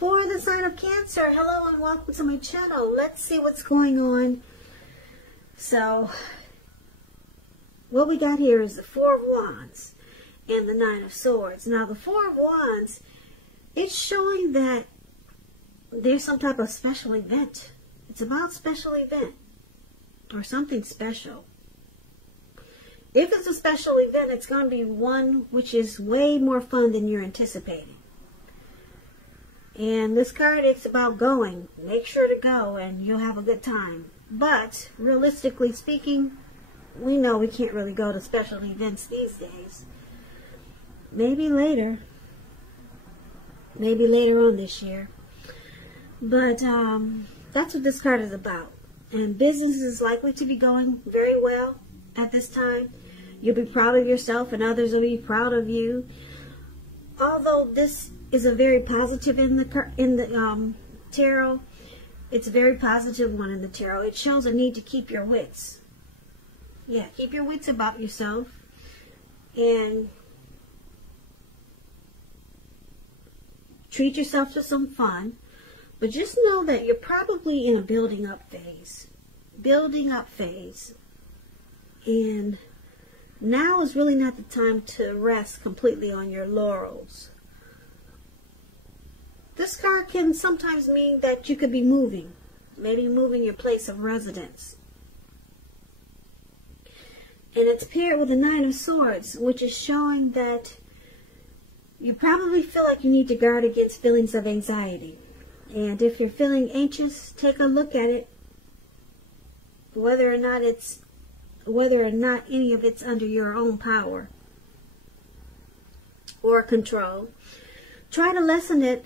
For the sign of Cancer, hello and welcome to my channel. Let's see what's going on. So, what we got here is the Four of Wands and the Nine of Swords. Now, the Four of Wands, it's showing that there's some type of special event. It's about special event or something special. If it's a special event, it's going to be one which is way more fun than you're anticipating. And this card, it's about going. Make sure to go and you'll have a good time. But, realistically speaking, we know we can't really go to special events these days. Maybe later. Maybe later on this year. But, that's what this card is about. And business is likely to be going very well at this time. You'll be proud of yourself and others will be proud of you. Although this is a very positive in the tarot. It's a very positive one in the tarot. It shows a need to keep your wits. Yeah, keep your wits about yourself. And treat yourself to some fun. But just know that you're probably in a building up phase. Building up phase. And now is really not the time to rest completely on your laurels. This card can sometimes mean that you could be moving. Maybe moving your place of residence. And it's paired with the Nine of Swords, which is showing that you probably feel like you need to guard against feelings of anxiety. And if you're feeling anxious, take a look at it. Whether or not any of it's under your own power or control. Try to lessen it.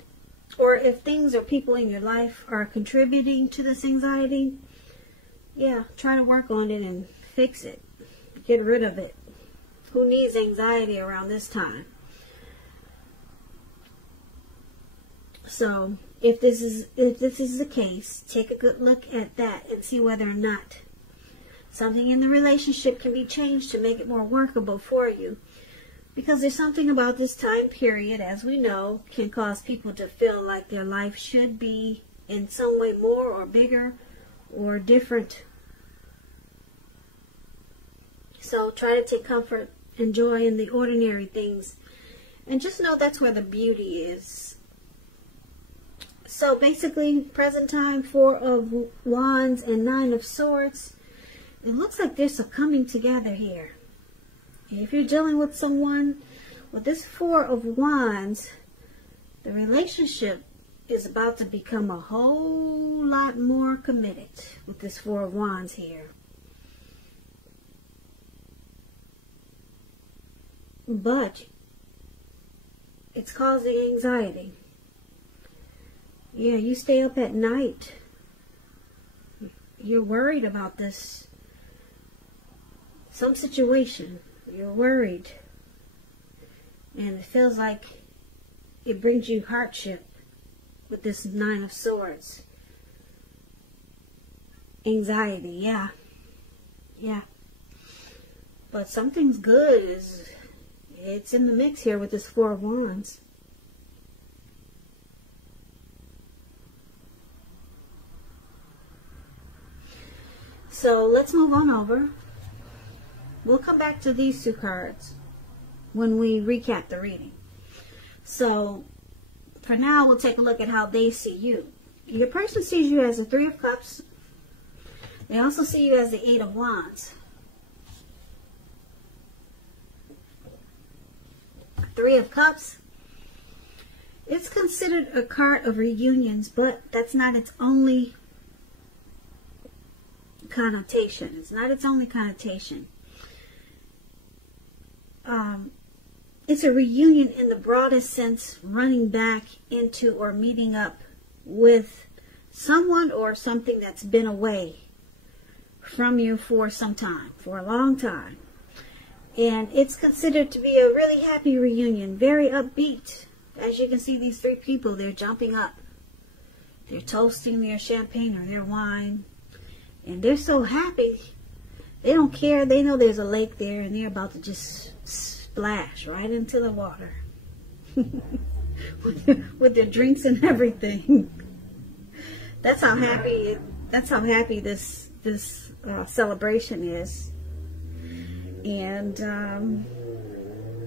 Or if things or people in your life are contributing to this anxiety, yeah, try to work on it and fix it. Get rid of it. Who needs anxiety around this time? So, if this is the case, take a good look at that and see whether or not something in the relationship can be changed to make it more workable for you. Because there's something about this time period, as we know, can cause people to feel like their life should be in some way more or bigger or different. So try to take comfort and joy in the ordinary things. And just know that's where the beauty is. So basically, present time, Four of Wands and Nine of Swords. It looks like there's some coming together here. If you're dealing with someone with this Four of Wands, the relationship is about to become a whole lot more committed with this Four of Wands here. But it's causing anxiety. Yeah, you stay up at night. You're worried about this. Some situation. You're worried. And it feels like it brings you hardship with this Nine of Swords. Anxiety, yeah. Yeah. But something's good. It's in the mix here with this Four of Wands. So let's move on over. We'll come back to these two cards when we recap the reading. So, for now, we'll take a look at how they see you. Your person sees you as the Three of Cups. They also see you as the Eight of Wands. Three of Cups. It's considered a card of reunions, but that's not its only connotation. It's not its only connotation. It's a reunion in the broadest sense, running back into or meeting up with someone or something that's been away from you for some time, for a long time. And it's considered to be a really happy reunion, very upbeat. As you can see, these three people, they're jumping up. They're toasting their champagne or their wine. And they're so happy. They don't care. They know there's a lake there and they're about to just splash right into the water. with their drinks and everything. That's how happy this celebration is. And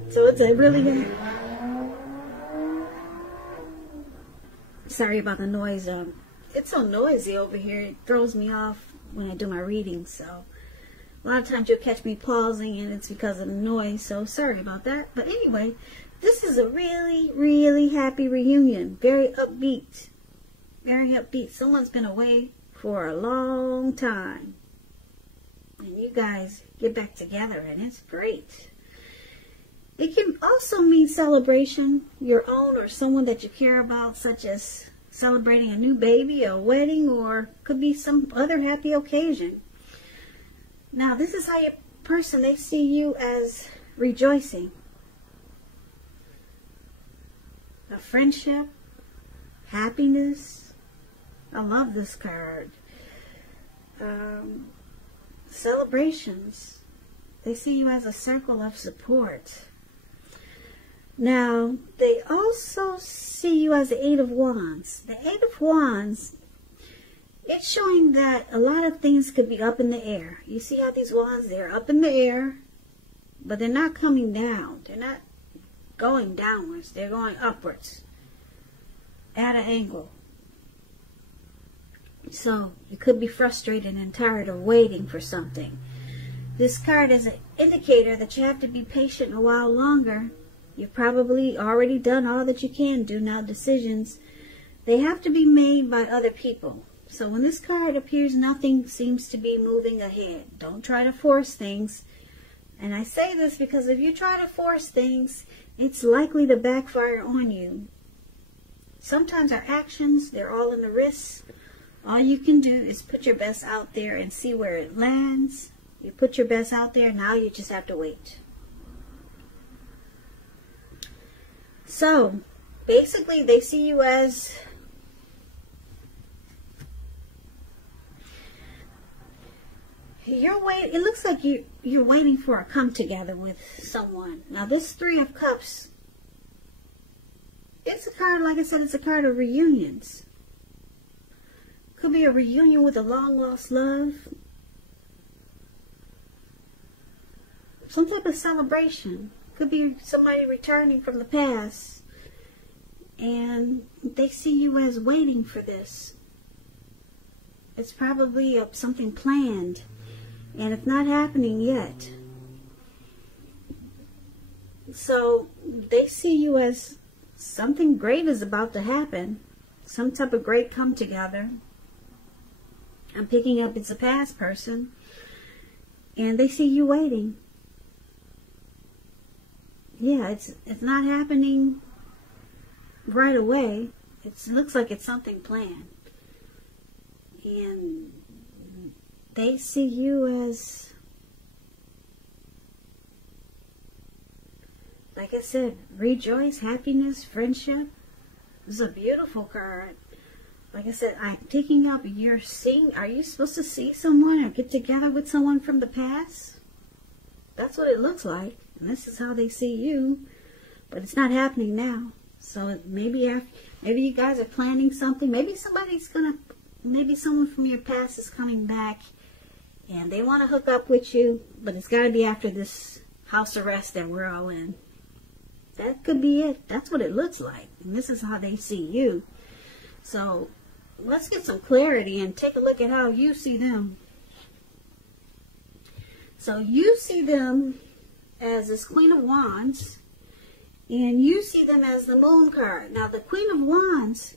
so it's a really sorry about the noise. It's so noisy over here. It throws me off when I do my readings. So a lot of times you'll catch me pausing, and it's because of the noise. So sorry about that. But anyway, this is a really, really happy reunion. Very upbeat. Very upbeat. Someone's been away for a long time. And you guys get back together, and it's great. It can also mean celebration, your own or someone that you care about, such as celebrating a new baby, a wedding, or could be some other happy occasion. Now, this is how your person, they see you as rejoicing. A friendship, happiness. I love this card. Celebrations. They see you as a circle of support. Now, they also see you as the Eight of Wands. The Eight of Wands, it's showing that a lot of things could be up in the air. You see how these wands, they're up in the air, but they're not coming down. They're not going downwards. They're going upwards at an angle. So, you could be frustrated and tired of waiting for something. This card is an indicator that you have to be patient a while longer. You've probably already done all that you can do. Now, decisions, they have to be made by other people. So when this card appears, nothing seems to be moving ahead. Don't try to force things. And I say this because if you try to force things, it's likely to backfire on you. Sometimes our actions, they're all in the wrists. All you can do is put your best out there and see where it lands. You put your best out there, now you just have to wait. So, basically, they see you as it looks like you're waiting for a come together with someone. Now, this Three of Cups, it's a card, like I said, it's a card of reunions. Could be a reunion with a long lost love. Some type of celebration. Could be somebody returning from the past. And they see you as waiting for this. It's probably something planned. And it's not happening yet. So they see you as something great is about to happen. Some type of great come together. I'm picking up it's a past person. And they see you waiting. Yeah, it's not happening right away. It looks like it's something planned. And they see you as, like I said, rejoice, happiness, friendship. This is a beautiful card. Like I said, I'm picking up, are you supposed to see someone or get together with someone from the past? That's what it looks like. And this is how they see you. But it's not happening now. So maybe you guys are planning something. Maybe maybe someone from your past is coming back and they want to hook up with you, but it's got to be after this house arrest that we're all in. That could be it. That's what it looks like. And this is how they see you. So let's get some clarity and take a look at how you see them. So you see them as this Queen of Wands, and you see them as the Moon card. Now, the Queen of Wands,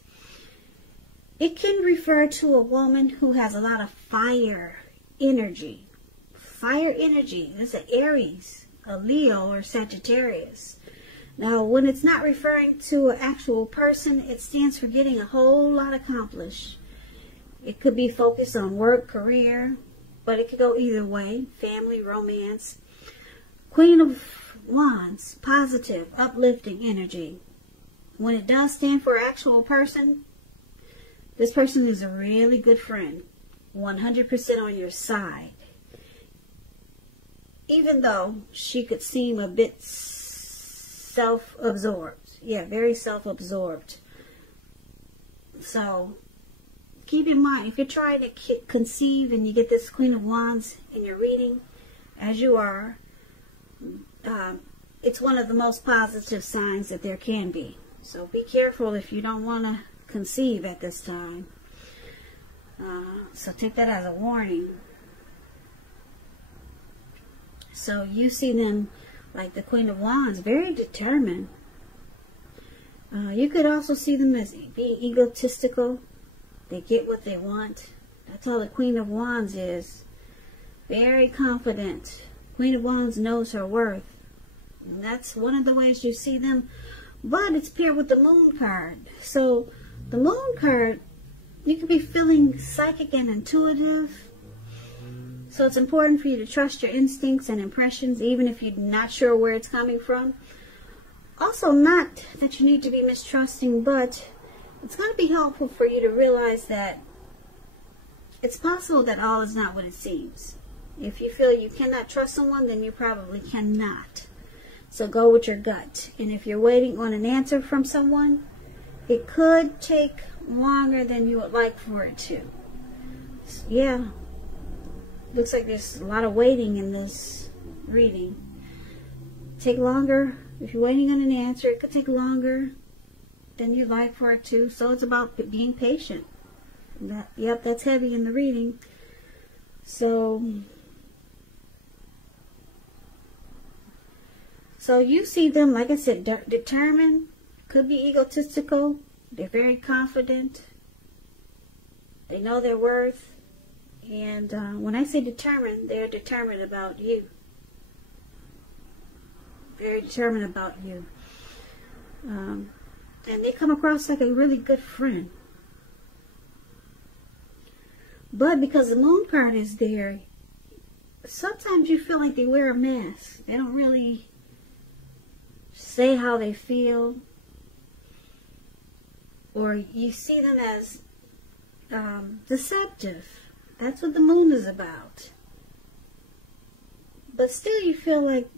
it can refer to a woman who has a lot of fire energy. Fire energy. It's an Aries, a Leo, or Sagittarius. Now, when it's not referring to an actual person, it stands for getting a whole lot accomplished. It could be focused on work, career, but it could go either way. Family, romance. Queen of Wands, positive, uplifting energy. When it does stand for an actual person, this person is a really good friend. 100% on your side. Even though she could seem a bit self-absorbed. Yeah, very self-absorbed. So keep in mind, if you're trying to conceive and you get this Queen of Wands in your reading, as you are, it's one of the most positive signs that there can be. So be careful if you don't want to conceive at this time. So take that as a warning. So you see them, like the Queen of Wands, very determined. You could also see them as being egotistical. They get what they want. That's how the Queen of Wands is. Very confident. Queen of Wands knows her worth. And that's one of the ways you see them. But it's paired with the Moon card. So the Moon card, you could be feeling psychic and intuitive. So it's important for you to trust your instincts and impressions, even if you're not sure where it's coming from. Also, not that you need to be mistrusting, but it's going to be helpful for you to realize that it's possible that all is not what it seems. If you feel you cannot trust someone, then you probably cannot. So go with your gut. And if you're waiting on an answer from someone, it could take longer than you would like for it to. Yeah. Looks like there's a lot of waiting in this reading. Take longer. If you're waiting on an answer, it could take longer than you'd like for it to. So it's about being patient. Yep, that's heavy in the reading. So you see them, like I said, determined. Could be egotistical. They're very confident. They know their worth. And when I say determined, they're determined about you. Very determined about you. And they come across like a really good friend. But because the Moon card is there, sometimes you feel like they wear a mask. They don't really say how they feel. Or you see them as deceptive. That's what the Moon is about. But still you feel like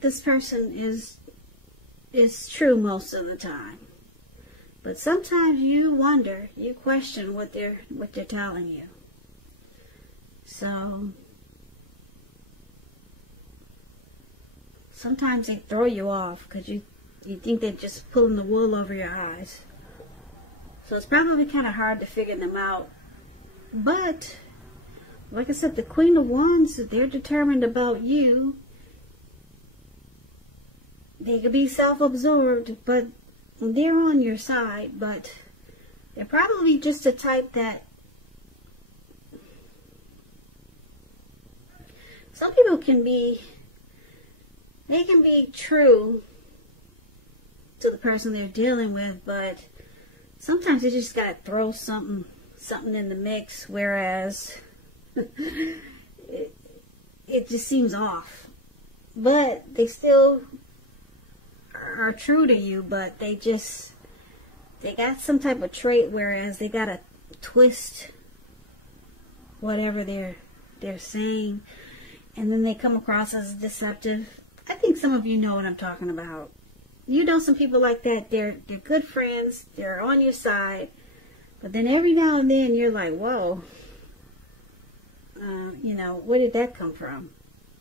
this person is true most of the time. But sometimes you wonder, you question what they're telling you. So sometimes they throw you off because you think they're just pulling the wool over your eyes. So it's probably kind of hard to figure them out. But like I said, the Queen of Wands, they're determined about you. They could be self-absorbed, but they're on your side. But they're probably just the type that some people can be, they can be true to the person they're dealing with, but sometimes they just gotta throw something in the mix, whereas it just seems off. But they still are true to you, but they got some type of trait, whereas they gotta twist whatever they're saying, and then they come across as deceptive. I think some of you know what I'm talking about. You know some people like that. They're good friends. They're on your side. But then every now and then you're like, whoa, you know, where did that come from?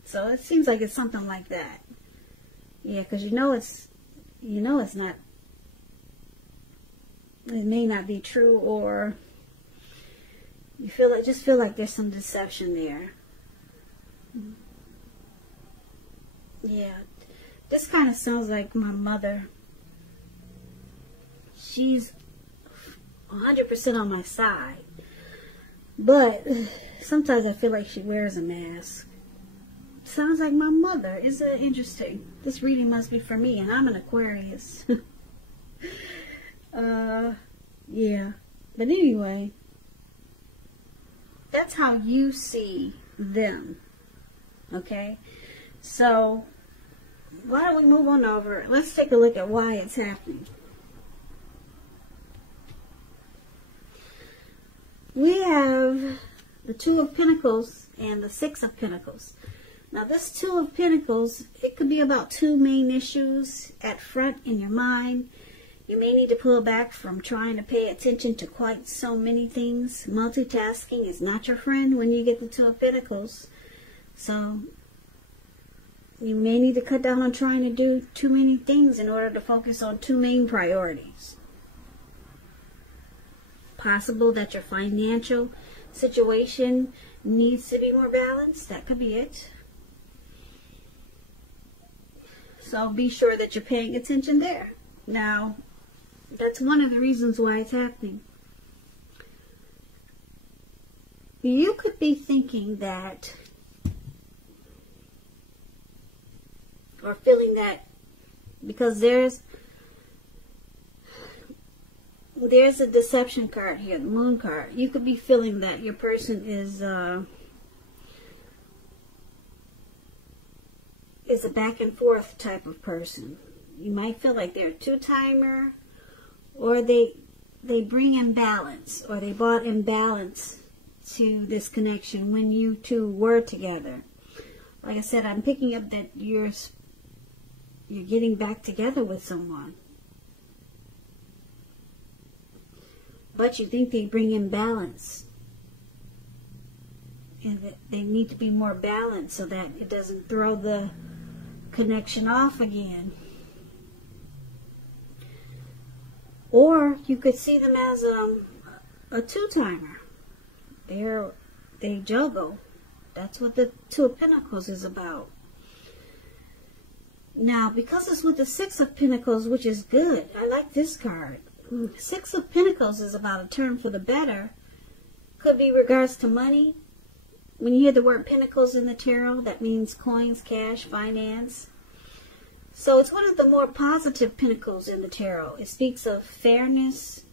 So it seems like it's something like that. Yeah, because you know it's not, it may not be true, or you just feel like there's some deception there. Yeah, this kind of sounds like my mother. She's 100% on my side, but sometimes I feel like she wears a mask. Sounds like my mother. Isn't it interesting? This reading must be for me, and I'm an Aquarius. Yeah, but anyway, that's how you see them. Okay, so why don't we move on over? Let's take a look at why it's happening. We have the Two of Pentacles and the Six of Pentacles. Now this Two of Pentacles, it could be about two main issues at front in your mind. You may need to pull back from trying to pay attention to quite so many things. Multitasking is not your friend when you get the Two of Pentacles. So you may need to cut down on trying to do too many things in order to focus on two main priorities. Possible that your financial situation needs to be more balanced. That could be it. So be sure that you're paying attention there. Now, that's one of the reasons why it's happening. You could be thinking that, or feeling that, because there's a deception card here, the Moon card. You could be feeling that your person is a back and forth type of person. You might feel like they're a two-timer, or they bring imbalance, or they brought imbalance to this connection when you two were together. Like I said, I'm picking up that you're getting back together with someone, but you think they bring imbalance, and that they need to be more balanced so that it doesn't throw the connection off again. Or you could see them as a two-timer. They juggle. That's what the Two of Pentacles is about. Now, because it's with the Six of Pentacles, which is good, I like this card. Six of Pentacles is about a turn for the better. Could be regards to money. When you hear the word Pentacles in the tarot, that means coins, cash, finance. So it's one of the more positive Pentacles in the tarot. It speaks of fairness,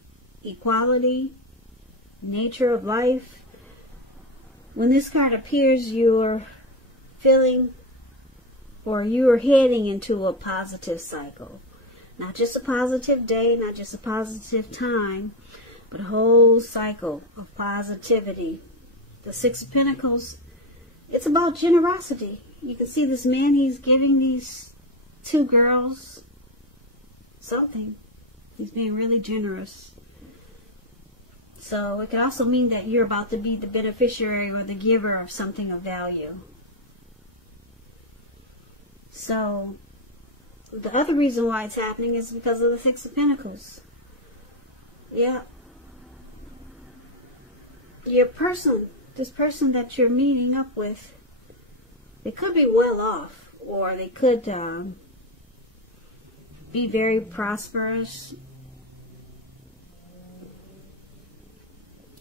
equality, nature of life. When this card appears, you're feeling, or you're heading into a positive cycle. Not just a positive day, not just a positive time, but a whole cycle of positivity. The Six of Pentacles, it's about generosity. You can see this man, he's giving these two girls something. He's being really generous. So it could also mean that you're about to be the beneficiary or the giver of something of value. So the other reason why it's happening is because of the Six of Pentacles. Yeah. Your person, this person that you're meeting up with, they could be well off, or they could be very prosperous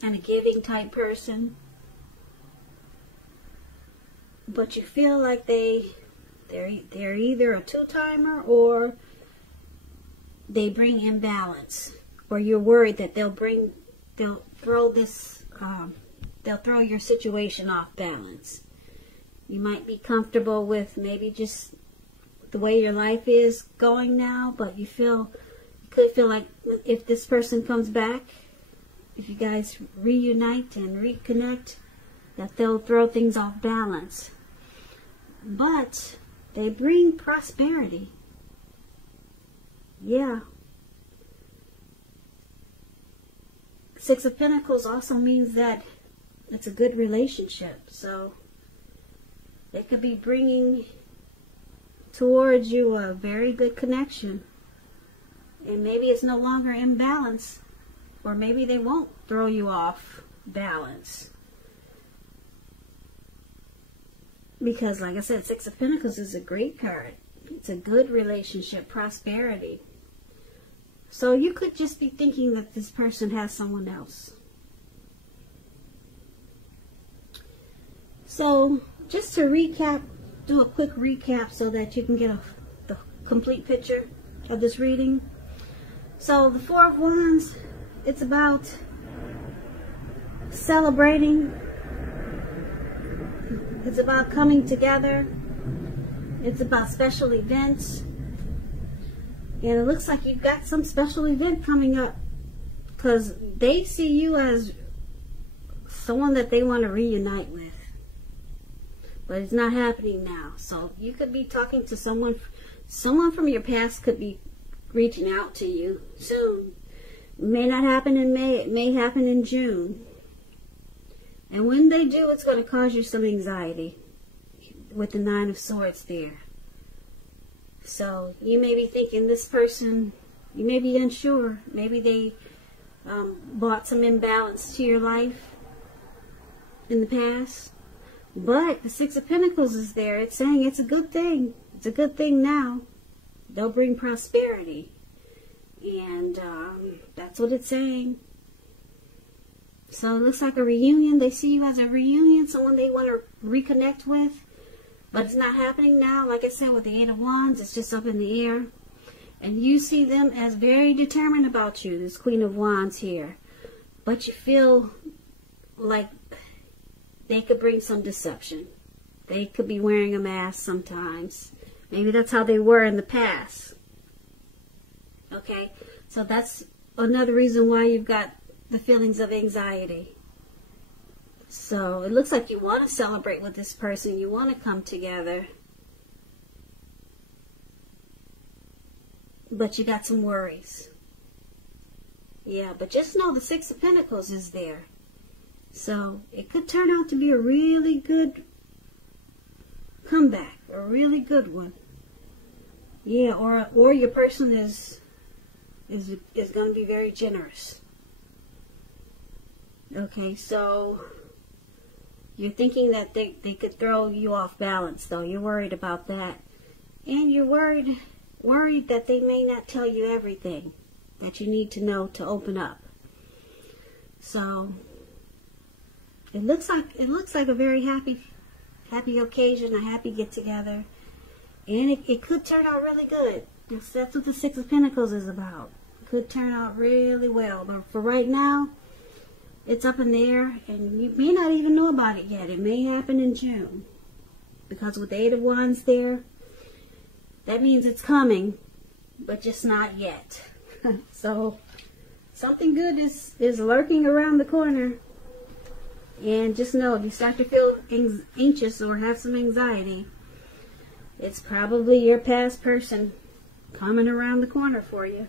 and a giving type person. But you feel like they're either a two-timer, or they bring imbalance, or you're worried that they'll throw your situation off balance. You might be comfortable with maybe just the way your life is going now, but you could feel like if this person comes back, if you guys reunite and reconnect, that they'll throw things off balance. But they bring prosperity. Yeah. Six of Pentacles also means that it's a good relationship. So they could be bringing towards you a very good connection. And maybe it's no longer in balance. Or maybe they won't throw you off balance. Because, like I said, Six of Pentacles is a great card. It's a good relationship, prosperity. So you could just be thinking that this person has someone else. So, just to recap, do a quick recap so that you can get the complete picture of this reading. So, the Four of Wands, it's about celebrating. It's about coming together. It's about special events. And it looks like you've got some special event coming up, because they see you as someone that they want to reunite with. but it's not happening now. So you could be talking to someone from your past could be reaching out to you soon. It may not happen in May, it may happen in June. And when they do, it's going to cause you some anxiety with the Nine of Swords there. So you may be thinking this person, you may be unsure. Maybe they brought some imbalance to your life in the past. But the Six of Pentacles is there. It's saying it's a good thing. It's a good thing now. They'll bring prosperity. And that's what it's saying. So it looks like a reunion. They see you as a reunion, someone they want to reconnect with. But it's not happening now. Like I said, with the Eight of Wands, it's just up in the air. And you see them as very determined about you, this Queen of Wands here. But you feel like they could bring some deception. They could be wearing a mask sometimes. Maybe that's how they were in the past. Okay? So that's another reason why you've got the feelings of anxiety. So it looks like you want to celebrate with this person. You want to come together. But you got some worries. Yeah, but just know the Six of Pentacles is there. So it could turn out to be a really good comeback. A really good one. Yeah, or your person is going to be very generous. Okay, so you're thinking that they could throw you off balance, though. You're worried about that. And you're worried that they may not tell you everything that you need to know to open up. So it looks like a very happy occasion, a happy get together. And it could turn out really good. That's what the Six of Pentacles is about. It could turn out really well. But for right now, it's up in the air, and you may not even know about it yet. It may happen in June. Because with the Eight of Wands there, that means it's coming, but just not yet. So, something good is lurking around the corner. And just know, if you start to feel anxious or have some anxiety, it's probably your past person coming around the corner for you.